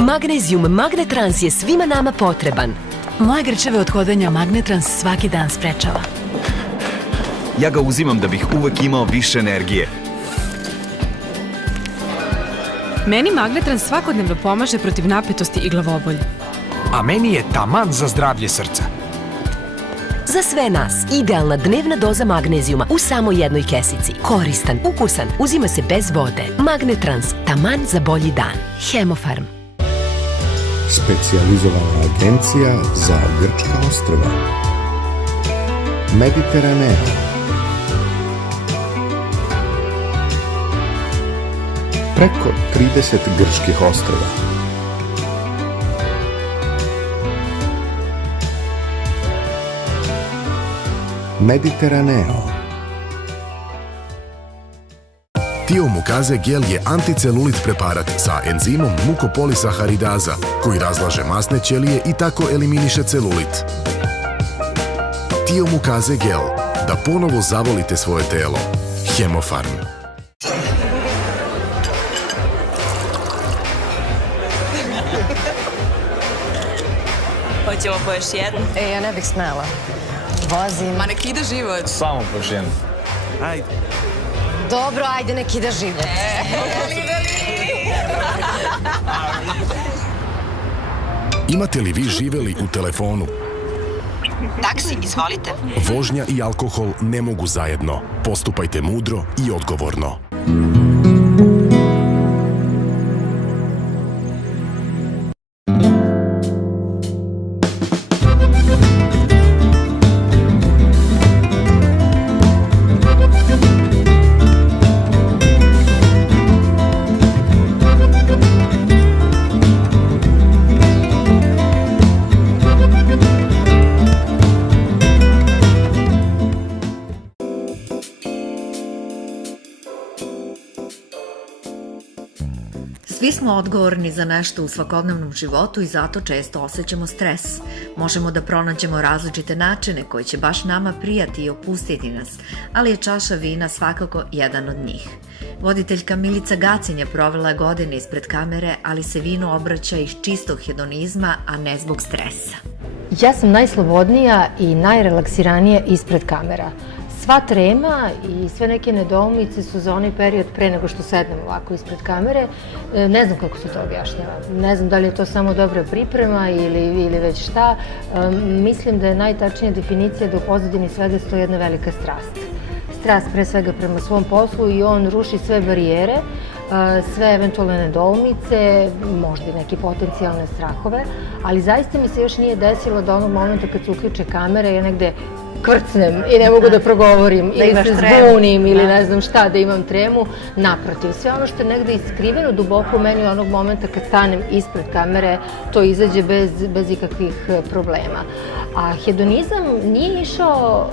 Magnezijum Magnetrans je svima nama potreban. Moje grčeve od hodanja Magnetrans svaki dan sprečava. Ja ga uzimam da bih uvek imao više energije. Meni Magnetrans svakodnevno pomaže protiv napetosti i glavobolje. A meni je taman za zdravlje srca. Za sve nas, idealna dnevna doza magnezijuma u samo jednoj kesici. Koristan, ukusan, uzima se bez vode. Magnetrans, taman za bolji dan. Hemofarm. Specijalizovana agencija za grčka ostrva. Mediteraneo. Preko 30 grčkih ostrva. Mediteraneo. Tiomukaze gel je anticelulit preparat sa enzimom mukopolisaharidaza koji razlaže masne ćelije i tako eliminiše celulit. Tiomukaze gel. Da ponovo zavolite svoje telo. Hemofarm. Hoćemo po još jednu? Ja ne bih smela. Vozim. Ma nek ide život. Samo po još jednu. Ajde. Dobro, ajde, nek ide život. Imate li vi živeli u telefonu? Taksi, izvolite. Vožnja i alkohol ne mogu zajedno. Postupajte mudro i odgovorno. Svi smo odgovorni za nešto u svakodnevnom životu i zato često osjećamo stres. Možemo da pronađemo različite načine koji će baš nama prijati i opustiti nas, ali je čaša vina svakako jedan od njih. Voditeljka Milica Gacin je provela godine ispred kamere, ali se vino obraća iz čistog hedonizma, a ne zbog stresa. Ja sam najslobodnija i najrelaksiranija ispred kamera. Sva trema i sve neke nedoumice su za onaj period pre nego što sednem ovako ispred kamere. Ne znam kako se to objašnjava. Ne znam da li je to samo dobra priprema ili već šta. Mislim da je najtačnija definicija da u pozadini svega stoji jedna velika strast. Strast pre svega prema svom poslu i on ruši sve barijere, sve eventualne nedoumice, možda i neke potencijalne strahove, ali zaista mi se još nije desilo da onog momenta kad se uključe kamere ja negde kvrcnem i ne mogu da progovorim ili se zbunim ili ne znam šta, da imam tremu. Naprotiv, sve ono što je negde iskriveno duboko u meni onog momenta kad stanem ispred kamere, to izađe bez ikakvih problema. A hedonizam nije išao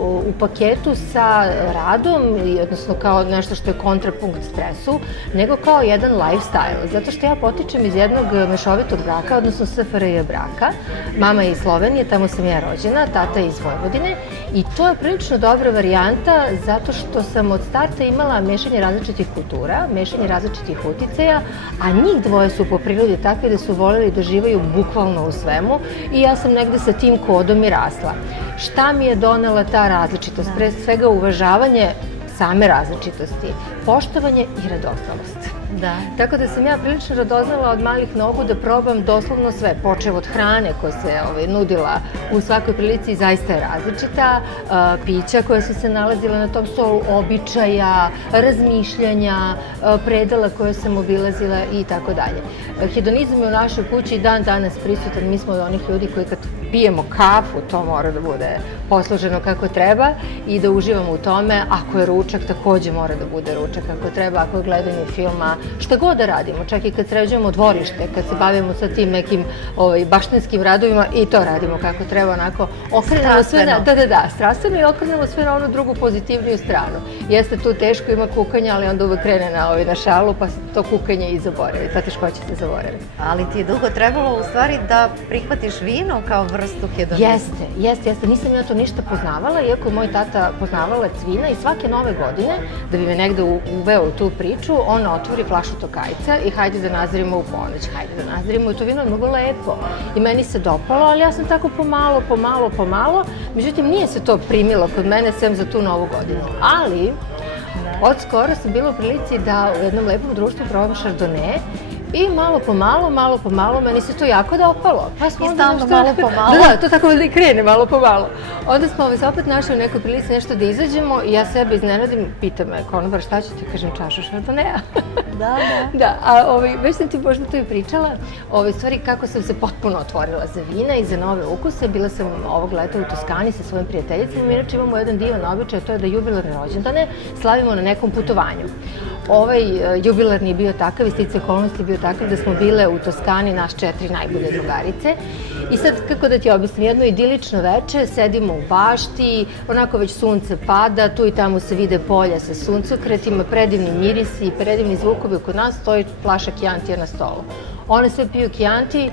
u paketu sa radom, odnosno kao nešto što je kontrapunkt stresu, nego kao jedan lifestyle. Zato što ja potičem iz jednog mešovitog braka, odnosno SFRJ braka. Mama je iz Slovenije, tamo sam ja rođena, tata je iz Vojvodine i to je prilično dobra varijanta zato što sam od starta imala mešanje različitih kultura, mešanje različitih uticaja, a njih dvoje su po prirodi takve da su voljeli da živaju bukvalno u svemu i ja sam negde sa tim kodom i rasla. Šta mi je donela ta različitost? Pre svega uvažavanje same različitosti, poštovanje i radoznalost. Tako da sam ja prilično radoznala od malih nogu da probam doslovno sve, počev od hrane koja se nudila u svakoj prilici, zaista je različita, pića koja su se nalazila na tom stolu, običaja, razmišljanja, predela koje sam obilazila i tako dalje. Hedonizam je u našoj kući dan danas prisutan, mi smo od onih ljudi koji kad pijemo kafu, to mora da bude posluženo kako treba i da uživamo u tome. Ako je ručak, takođe mora da bude ručak kako treba, ako je gledanje filma, šta god da radimo, čak i kad sređujemo dvorište, kad se bavimo sa tim nekim baštinskim radovima i to radimo kako treba, onako okrenemo sve na... strastveno i okrenemo sve na onu drugu pozitivniju stranu. Jeste tu teško, ima kukanja, ali onda uvek krene na šalu, pa se to kukanje i zaboravi, ta teškoća se zaboravi. Ali ti je dugo trebalo u stvari da prihvatiš vino kao vrstu vrstu hedonizma. Jeste. Nisam ja to ništa poznavala, iako je moj tata poznavalac vina i svake nove godine, da bi me negde uveo u tu priču, on otvori flašu Tokajca i hajde da nazirimo u ponoć, hajde da nazirimo i to vino je mnogo lepo. I meni se dopalo, ali ja sam tako pomalo. Međutim, nije se to primilo kod mene, sem za tu novu godinu. Ali, od skoro sam bila u prilici da u jednom lepom društvu probam Chardonnay i malo po malo, meni se to jako dopalo. I stalno malo po malo. Da, to tako da i krene, malo po malo. Onda smo se opet našli u nekoj prilici nešto da izađemo i ja sebe iznenadim, pita me konobar šta ću ti, kažem čašu Chardonnaya. Da, a već sam ti možda to i pričala, stvari kako sam se potpuno otvorila za vina i za nove ukuse. Bila sam ovog leta u Toskani sa svojim prijateljicama, mi inače imamo jedan divan običaj, to je da jubilarne rođendane slavimo na nekom putovanju. Ovaj jubilarni je bio takav, sticajem okolnosti je bio takav da smo bile u Toskani, naš 4 najbolje drugarice. I sad, kako da ti objasnim, jedno idilično veče, sedimo u bašti, onako već sunce pada, tu i tamo se vide polja sa suncokretima, predivni mirisi, predivni zvukovi, kod nas stoji flaša Chiantija na stolu. One sve piju Chianti,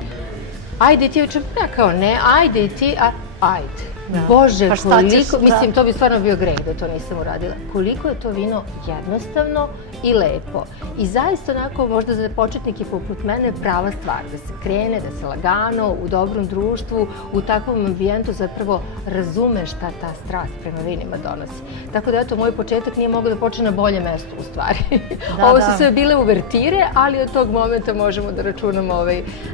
ajde ti, ja kao ne, ajde i ti, ajde. Bože, koliko, mislim, to bi stvarno bio greh da to nisam uradila. Koliko je to vino jednostavno i lepo. I zaista onako, možda za početnike poput mene, prava stvar. Da se krene, da se lagano, u dobrom društvu, u takvom ambijentu zapravo razume šta ta strast prema vinima donosi. Tako da, eto, moj početak nije mogao da počne na bolje mesto, u stvari. Ovo su sve bile uvertire, ali od tog momenta možemo da računamo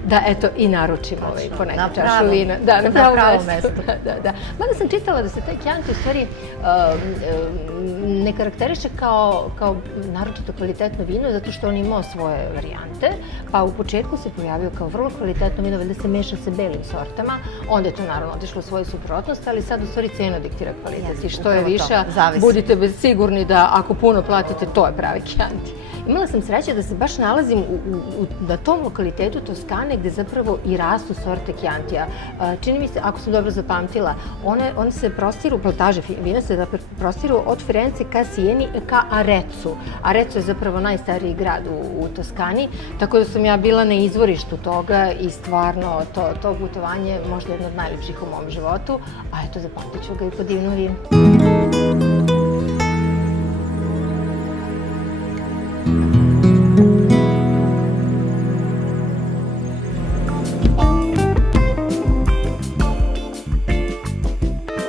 da, eto, i naručimo po neku čašu vina. Da, na pravo mesto. Da. Mada sam čitala da se taj Chianti u stvari ne karakteriše kao naročito kvalitetno vino, zato što on imao svoje varijante, pa u početku se pojavio kao vrlo kvalitetno vino, da se meša sa belim sortama, onda je to naravno otišlo u svoju suprotnost, ali sad u stvari cena diktira kvalitet i što je više, budite sigurni da ako puno platite, to je pravi Chianti. Imala sam sreće da se baš nalazim na tom lokalitetu Toskane gde zapravo i rastu sorte Chiantija. Čini mi se, ako sam dobro zapamtila, one se prostiru, plantaže vina se prostiru od Firence ka Sijeni ka Arecu. Arezzo je zapravo najstariji grad u Toskani, tako da sam ja bila na izvorištu toga i stvarno to putovanje je možda jedno od najljepših u mom životu, a eto zapamtit ću ga i po divnom vinu.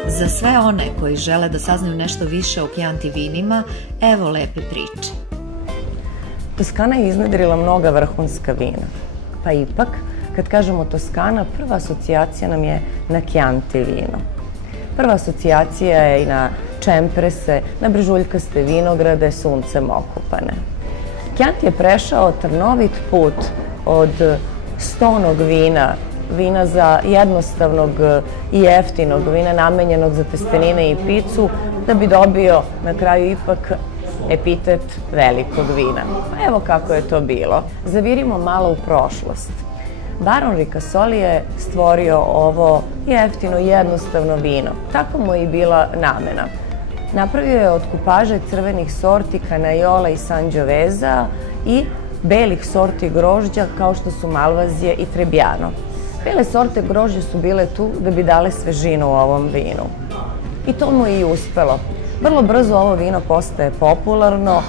Za sve one koji žele da saznaju nešto više o Chianti vinima, evo lepe priče. Toskana je iznedrila mnoga vrhunska vina, pa ipak, kad kažemo Toskana, prva asocijacija nam je na Chianti vino. Prva asocijacija je i na čemprese, na brežuljkaste vinograde, suncem okupane. Chianti je prešao trnovit put od stonog vina za jednostavnog i jeftinog vina namenjenog za testenine i picu, da bi dobio na kraju ipak epitet velikog vina. Evo kako je to bilo. Zavirimo malo u prošlost. Baron Ricasoli je stvorio ovo jeftino, jednostavno vino. Tako mu je i bila namena. Napravio je od kupaže crvenih sorti Canaiolo i Sangiovese i belih sorti grožđa kao što su Malvazije i Trebbiano. Bele sorte grožđa su bile tu da bi dale svežinu u ovom vinu. I to mu je i uspelo. Vrlo brzo ovo vino postaje popularno,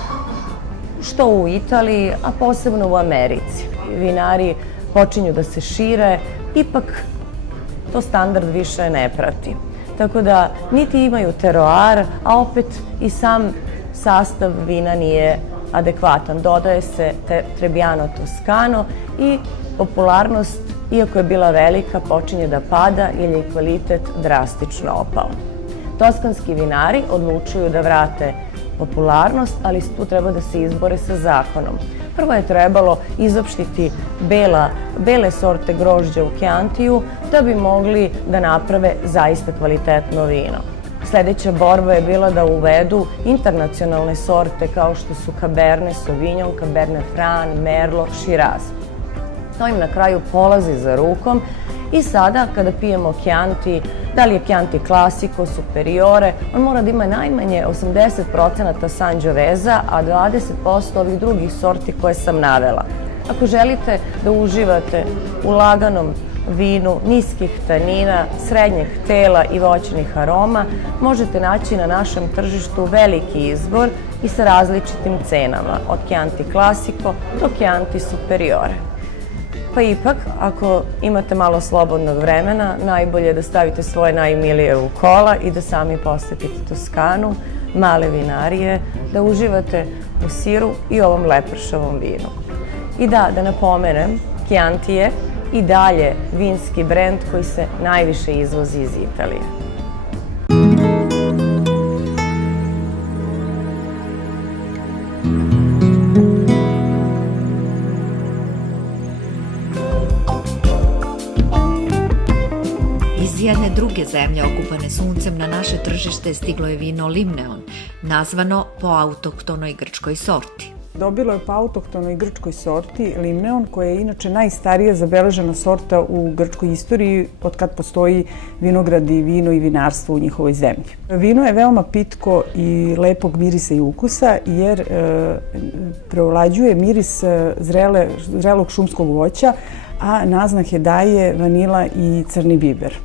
što u Italiji, a posebno u Americi. Vinari počinju da se šire, ipak to standard više ne prati. Tako da niti imaju teroar, a opet i sam sastav vina nije adekvatan. Dodaje se Trebbiano Toscano i popularnost, iako je bila velika, počinje da pada jer je kvalitet drastično opao. Toskanski vinari odlučuju da vrate popularnost, ali tu treba da se izbore sa zakonom. Prvo je trebalo izopštiti bele sorte grožđa u Chiantiju da bi mogli da naprave zaista kvalitetno vino. Sljedeća borba je bila da uvedu internacionalne sorte kao što su Cabernet Sauvignon, Cabernet Franc, Merlot, Shiraz. To im na kraju polazi za rukom i sada kada pijemo Chianti, da li je Chianti Classico, Superiore, on mora da ima najmanje 80% Sangiovese, a 20% ovih drugih sorti koje sam navela. Ako želite da uživate u laganom vinu niskih tanina, srednjeg tela i voćnih aroma možete naći na našem tržištu veliki izbor i sa različitim cenama, od Chianti Classico do Chianti Superiore. Pa ipak, ako imate malo slobodnog vremena, najbolje je da stavite svoje najmilije u kola i da sami posetite Toskanu, male vinarije, da uživate u siru i ovom lepršavom vinu. I da napomenem, Chianti je i dalje vinski brend koji se najviše izvozi iz Italije. Iz jedne druge zemlje okupane suncem na naše tržište stiglo je vino Limneon, nazvano po autohtonoj grčkoj sorti. Dobilo je po autohtonoj grčkoj sorti Limneon, koja je inače najstarija zabeležena sorta u grčkoj istoriji od kad postoji vinograd i vino i vinarstvo u njihovoj zemlji. Vino je veoma pitko i lepog mirisa i ukusa jer preovlađuje miris zrelog šumskog voća, a naznake daje vanila i crni biber.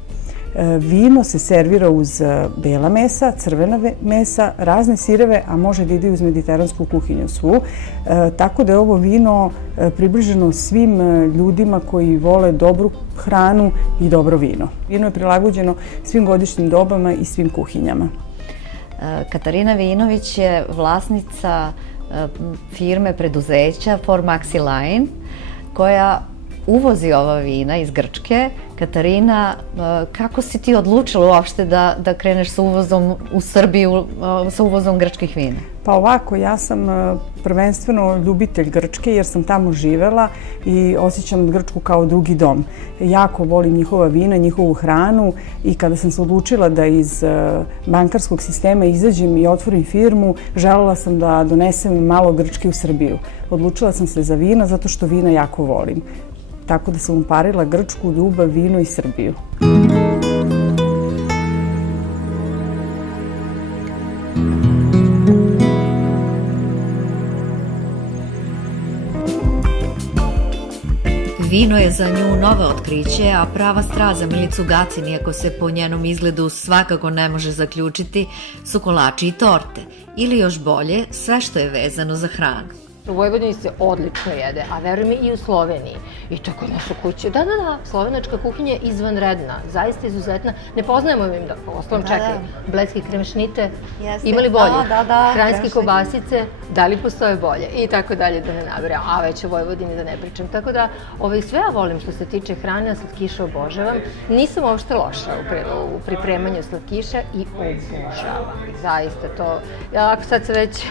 Vino se servira uz bela mesa, crvena mesa, razne sireve, a može da ide uz mediteransku kuhinju svu. Tako da je ovo vino približeno svim ljudima koji vole dobru hranu i dobro vino. Vino je prilagođeno svim godišnjim dobama i svim kuhinjama. Katarina Vinović je vlasnica firme preduzeća For Maxi Line, koja uvozi ova vina iz Grčke. Katarina, kako si ti odlučila uopšte da kreneš sa uvozom u Srbiju, sa uvozom grčkih vina? Pa ovako, ja sam prvenstveno ljubitelj Grčke jer sam tamo živela i osjećam Grčku kao drugi dom. Jako volim njihova vina, njihovu hranu i kada sam se odlučila da iz bankarskog sistema izađem i otvorim firmu, želela sam da donesem malo Grčke u Srbiju. Odlučila sam se za vina zato što vina jako volim. Tako da sam uparila Grčku, ljubav, vino i Srbiju. Vino je za nju novo otkriće, a prava strast za Milicu Gacin, iako se po njenom izgledu svakako ne može zaključiti, su kolači i torte. Ili još bolje, sve što je vezano za hranu. U Vojvodini se odlično jede, a veruj mi i u Sloveniji. I to kod nas u kući. Da, slovenačka kuhinja je izvanredna, zaista izuzetna. Ne poznajemo im da, ostalom čekaj, bledski kremšnite, ima li bolje? Hranjski kobasice, da li postoje bolje? I tako dalje, da ne nabiram, a već o Vojvodini da ne pričam. Tako da, sve ja volim što se tiče hrane, a slatkiša obožavam. Nisam uopšte loša u pripremanju slatkiša i obožavam. Zaista to, ako sad se već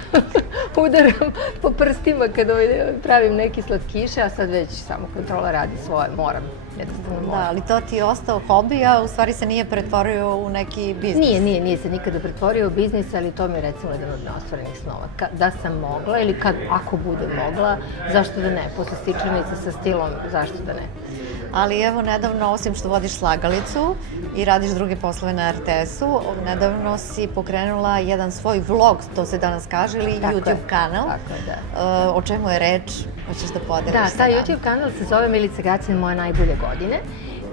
udaram po prstima kada pravim neki slatkiše, a sad već samo kontrola radi svoje, moram. Da, ali to ti je ostao hobi, a u stvari se nije pretvorio u neki biznis. Nije se nikada pretvorio u biznis, ali to mi je recimo jedan od neostvarenih snova. Da sam mogla ili ako budem mogla, zašto da ne? Posle stičanice sa stilom, zašto da ne? Ali evo, nedavno, osim što vodiš slagalicu i radiš druge poslove na RTS-u, nedavno si pokrenula jedan svoj vlog, to se danas kaže, ili YouTube kanal. Tako je, da. O čemu je reč? Hoćeš da podeliš sa nama? Da, taj YouTube kanal se zove Milica Gacin, moje najbolje godine.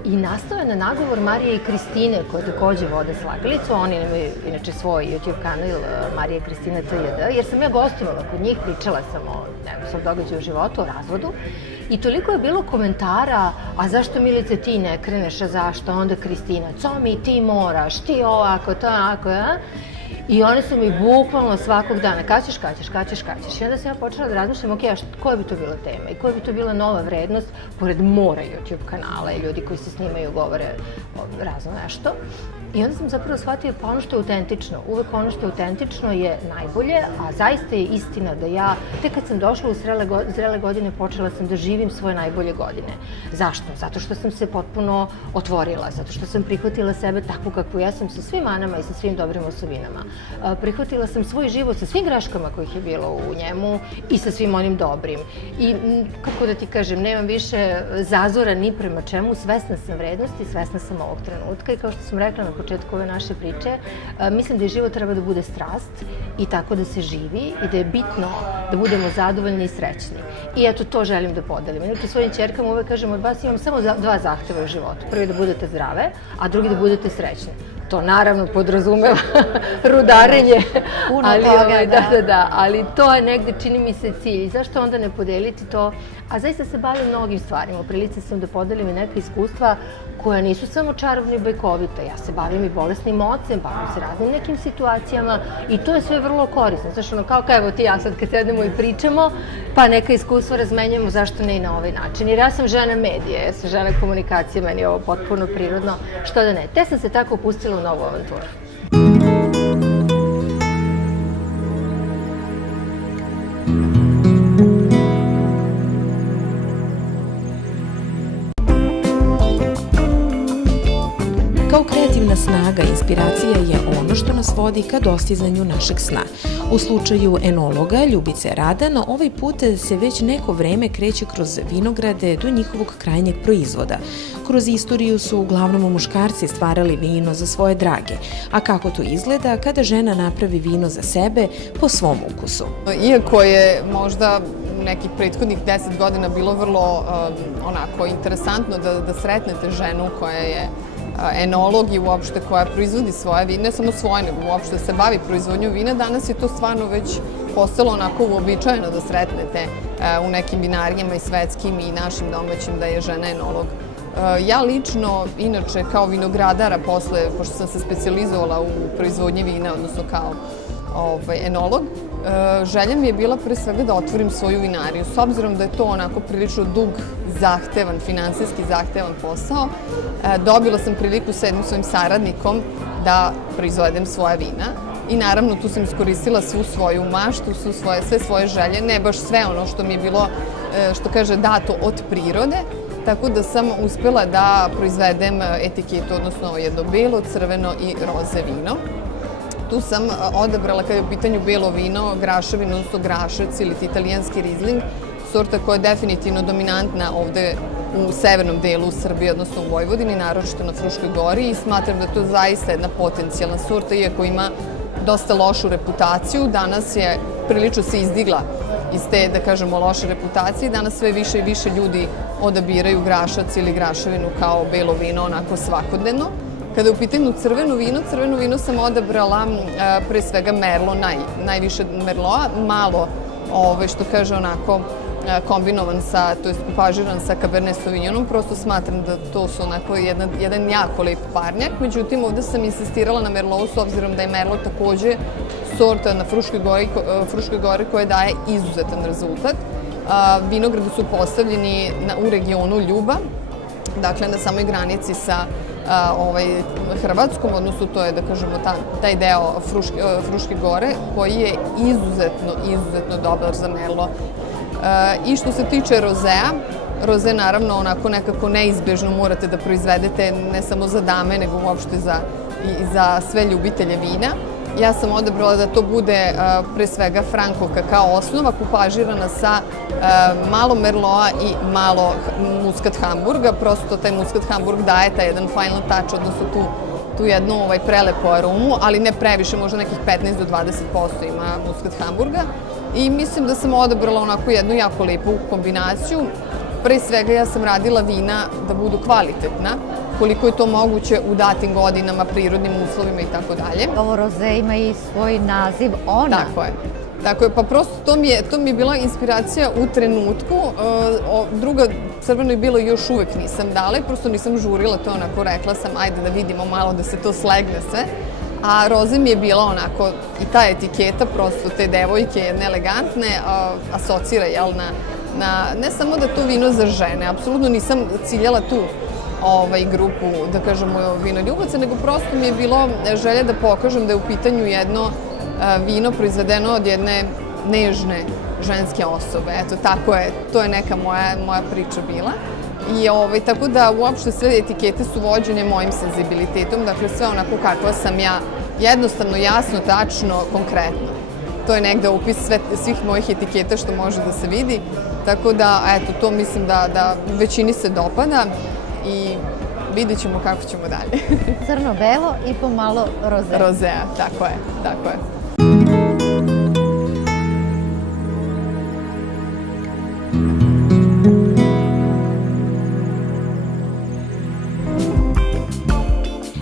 I nastao je na nagovor Marije i Kristine, koje takođe vode slagalicu. Oni imaju inače svoj YouTube kanal Marije i Kristine TJD, jer sam ja gostovala kod njih, pričala sam o svom događaju u životu, o razvodu. I toliko je bilo komentara, a zašto Milice ti ne kreneš, a zašto onda Kristina, co mi ti moraš, ti ovako, to ovako, ja? I one su mi bukvalno svakog dana, kad ćeš. I onda sam ja počela da razmišljam, ok, koja bi to bila tema i koja bi to bila nova vrednost, pored mora YouTube kanala i ljudi koji se snimaju, govore razno nešto. I onda sam zapravo shvatila pa ono što je autentično. Uvek ono što je autentično je najbolje, a zaista je istina da ja, tek kad sam došla u zrele godine, počela sam da živim svoje najbolje godine. Zašto? Zato što sam se potpuno otvorila, zato što sam prihvatila sebe takvu kakvu ja sam, sa svim manama i sa svim dobrim osobinama. Prihvatila sam svoj život sa svim greškama kojih je bilo u njemu i sa svim onim dobrim. I, kako da ti kažem, nemam više zazora ni prema čemu, svesna sam vrednosti, svesna sam ovog trenutka i kao što sam rekla na početku ove naše priče, mislim da je život treba da bude strast i tako da se živi i da je bitno da budemo zadovoljni i srećni. I eto, to želim da podelim. Inače, svojim ćerkama uvek kažem, od vas imam samo dva zahteva u životu. Prvi da budete zdrave, a drugi da budete srećni. To naravno podrazumeva rudarenje, ali to je negde, čini mi se, cilj. Zašto onda ne podeliti to? A zaista se bavim mnogim stvarima. U prilici sam da podelim i neka iskustva koja nisu samo čarobne i bajkovite. Ja se bavim i bolesnim ocem, bavim se raznim nekim situacijama i to je sve vrlo korisno. Znaš, ono, kao evo ti ja sad kad sedemo i pričamo, pa neka iskustva razmenjujemo, zašto ne i na ovaj način. Jer ja sam žena medije, ja sam žena komunikacije, meni je ovo potpuno prirodno, što da ne. Te sam se tako upustila u novu avanturu. Kao kreativna snaga, inspiracija je ono što nas vodi ka dostizanju našeg sna. U slučaju enologa Ljubice Radan, ovaj put se već neko vreme kreće kroz vinograde do njihovog krajnjeg proizvoda. Kroz istoriju su uglavnom muškarci stvarali vino za svoje drage, a kako to izgleda kada žena napravi vino za sebe po svom ukusu. Iako je možda nekih prethodnih 10 godina bilo vrlo onako interesantno da sretnete ženu koja je enolog i uopšte koja proizvodi svoje vina, ne samo svoje, nego uopšte se bavi proizvodnjom vina, danas je to stvarno već postalo onako uobičajeno da sretnete u nekim vinarijama i svetskim i našim domaćim da je žena enolog. Ja lično, inače, kao vinogradara posle, pošto sam se specijalizovala u proizvodnji vina, odnosno kao enolog, želja mi je bila pre svega da otvorim svoju vinariju. S obzirom da je to onako prilično dug, zahtevan, finansijski zahtevan posao, dobila sam priliku sa jednim svojim saradnikom da proizvedem svoja vina. I naravno tu sam iskoristila svu svoju maštu, sve svoje želje, ne baš sve ono što mi je bilo, što kaže, dato od prirode, tako da sam uspela da proizvedem etiketu, odnosno jedno belo, crveno i roze vino. Tu sam odabrala, kada je u pitanju belo vino, graševinu, odnosno grašac ili italijanski rizling, sorta koja je definitivno dominantna ovde u severnom delu Srbije, odnosno u Vojvodini, naročito na Fruškoj gori, i smatram da je to zaista jedna potencijalna sorta, iako ima dosta lošu reputaciju. Danas je prilično se izdigla iz te, da kažemo, loše reputacije. Danas sve više i više ljudi odabiraju grašac ili graševinu kao belo vino onako svakodnevno. Kada je u pitanju crveno vino sam odabrala pre svega Merlot, najviše Merloa, malo, što kaže, onako kombinovan sa, to je kupažiran sa Cabernet Sauvignonom. Prosto smatram da to su onako jedan jako lep parnjak. Međutim, ovde sam insistirala na Merlotu s obzirom da je Merlot takođe sorta na Fruškoj gori koja daje izuzetan rezultat. Vinogradi su postavljeni u regionu Ljuba, dakle na samoj granici sa Hrvatskom, odnosno to je, da kažemo, taj deo Fruške gore koji je izuzetno dobar za Merlot. I što se tiče rozea, roze naravno onako nekako neizbežno morate da proizvedete ne samo za dame, nego uopšte i za sve ljubitelje vina. Ja sam odabrala da to bude pre svega frankovka kao osnova, kupažirana sa malo Merloa i malo muskat Hamburga. Prosto taj muskat Hamburg daje taj jedan final touch, odnosno tu jednu prelepu aromu, ali ne previše, možda nekih 15 do 20% ima muskat Hamburga. I mislim da sam odabrala onako jednu jako lepu kombinaciju. Pre svega ja sam radila vina da budu kvalitetna, koliko je to moguće u datim godinama, prirodnim uslovima i tako dalje. Ovo roze ima i svoj naziv Ona. Tako je, pa prosto to mi je bila inspiracija u trenutku. Druga, crveno i bilo, još uvek nisam dala i prosto nisam žurila to, onako rekla sam ajde da vidimo malo da se to slegne sve. A roze mi je bila onako, i ta etiketa, prosto te devojke jedne elegantne, asocira, jel, ne samo da je to vino za žene, apsolutno nisam ciljala tu grupu, da kažemo, vinoljubaca, nego prosto mi je bilo želja da pokažem da je u pitanju jedno vino proizvedeno od jedne nežne ženske osobe. Eto, tako je, to je neka moja priča bila. I tako da uopšte sve etikete su vođene mojim senzibilitetom, dakle sve onako kakva sam ja, jednostavno, jasno, tačno, konkretno. To je negde opis svih mojih etiketa što može da se vidi, tako da, eto, to mislim da većini se dopada i vidit ćemo kako ćemo dalje. Crno-belo i pomalo rozea. Rozea, tako je.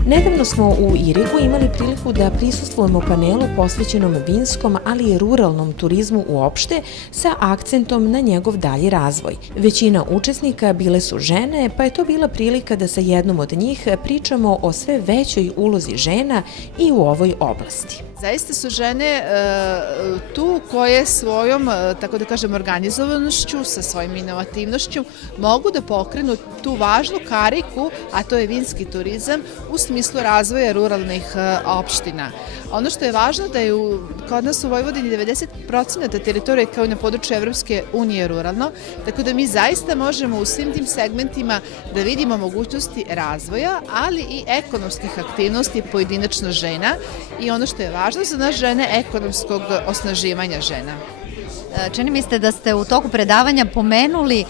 Nedavno smo u Irigu imali priliku da prisustvujemo panelu posvećenom vinskom, ali i ruralnom turizmu uopšte, sa akcentom na njegov dalji razvoj. Većina učesnika bile su žene, pa je to bila prilika da sa jednom od njih pričamo o sve većoj ulozi žena i u ovoj oblasti. Zaista su žene tu koje svojom, tako da kažem, organizovanošću, sa svojim inovativnošću mogu da pokrenu tu važnu kariku, a to je vinski turizam u smislu razvoja ruralnih opština. Ono što je važno da je kod nas u Vojvodini 90% teritorije kao i na području Evropske unije ruralno, tako da mi zaista možemo u svim tim segmentima da vidimo mogućnosti razvoja, ali i ekonomskih aktivnosti pojedinačno žena i ono što je važno za nas žene, ekonomskog osnaživanja žena. Čini mi se da ste u toku predavanja pomenuli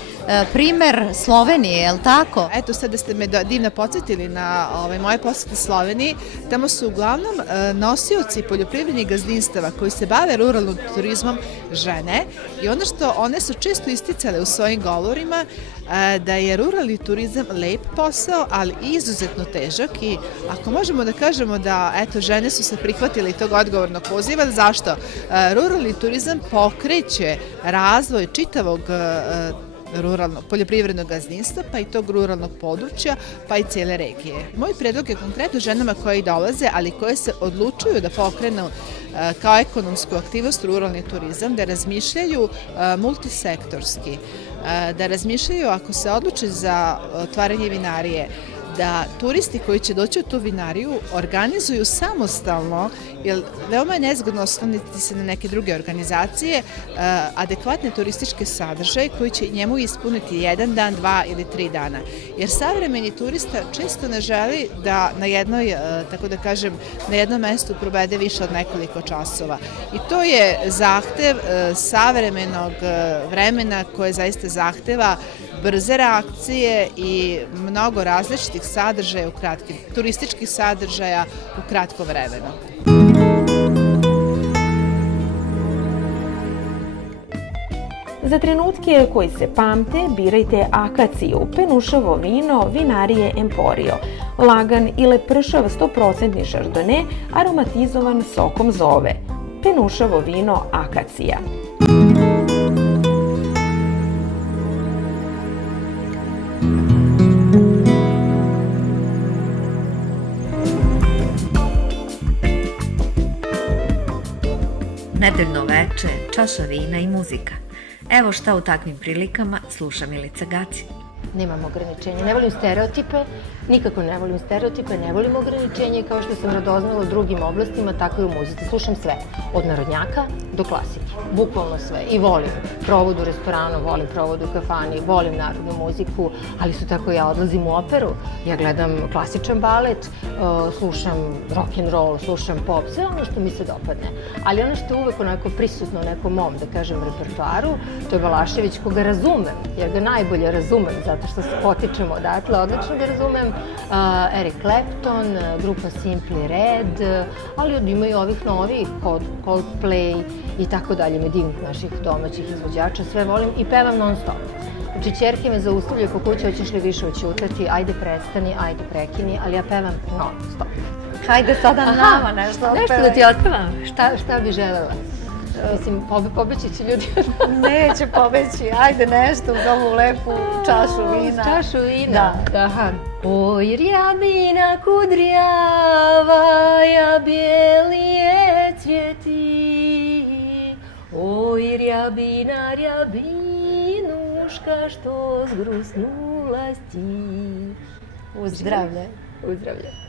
primer Slovenije, je li tako? Eto, sad da ste me divno podsjetili na moje posete Sloveniji, tamo su uglavnom nosioci poljoprivrednih gazdinstava koji se bave ruralnim turizmom žene i ono što one su često isticale u svojim govorima da je ruralni turizam lep posao, ali izuzetno težak i ako možemo da kažemo da eto, žene su se prihvatile tog odgovornog poziva, zašto? Ruralni turizam pokreće razvoj čitavog ruralnog poljoprivrednog gazdinstva, pa i tog ruralnog područja, pa i cijele regije. Moj predlog je konkretno ženama koje i dolaze, ali koje se odlučuju da pokrenu kao ekonomsku aktivnost ruralni turizam, da razmišljaju multisektorski, da razmišljaju ako se odluče za otvaranje vinarije, da turisti koji će doći u tu vinariju organizuju samostalno, jer veoma je nezgodno osloniti se na neke druge organizacije, adekvatne turističke sadržaje koji će njemu ispuniti 1 dan, 2 ili 3 dana. Jer savremeni turista često ne želi da na jednoj, tako da kažem, na jednom mestu provede više od nekoliko časova. I to je zahtev savremenog vremena koje zaista zahteva brze reakcije i mnogo različitih sadržaja, turističkih sadržaja u kratko vremenu. Za trenutke koji se pamte, birajte akaciju, penušavo vino vinarije Emporio. Lagan i lepršav 100% šardone, aromatizovan sokom zove. Penušavo vino akacija. Nedeljno veče, čaša vina i muzika. Evo šta u takvim prilikama sluša Milica Gaci. Nemam ograničenja, ne volim stereotipe, nikako ne volim stereotipe, ne volim ograničenje, kao što sam radoznala u drugim oblastima, tako i u muzici. Slušam sve, od narodnjaka do klasike, bukvalno sve. I volim provod u restoranu, volim provod u kafani, volim narodnu muziku, ali isto tako ja odlazim u operu, ja gledam klasičan balet, slušam rock'n'roll, slušam pop, sve ono što mi se dopadne. Ali ono što je uvek onako prisutno u nekom mom, da kažem, repertoaru, to je Balašević, koga razumem, jer ga najbolje razumem, zato što se potičemo odatle, odlično ga razumem, Eric Clapton, grupa Simply Red, ali ima i ovih novih, Coldplay i tako dalje, medivnih naših domaćih izvođača, sve volim i pevam non stop. Znači, čerke me zaustavljaju po kući, hoćeš li više oćutati, ajde prestani, ajde prekini, ali ja pevam non stop. Hajde sada nama nešto otpevaj. Nešto da ti otpevam, šta bi želela? Mislim, pobeći će ljudi. Neće pobeći, ajde nešto uz ovu lepu čašu vina. Čašu vina? Da. Oj, rjabina kudrjava, ja bijelije cvjeti. Oj, rjabina, rjabinuška, što zgrusnula sti. Uzdravlje. Uzdravlje.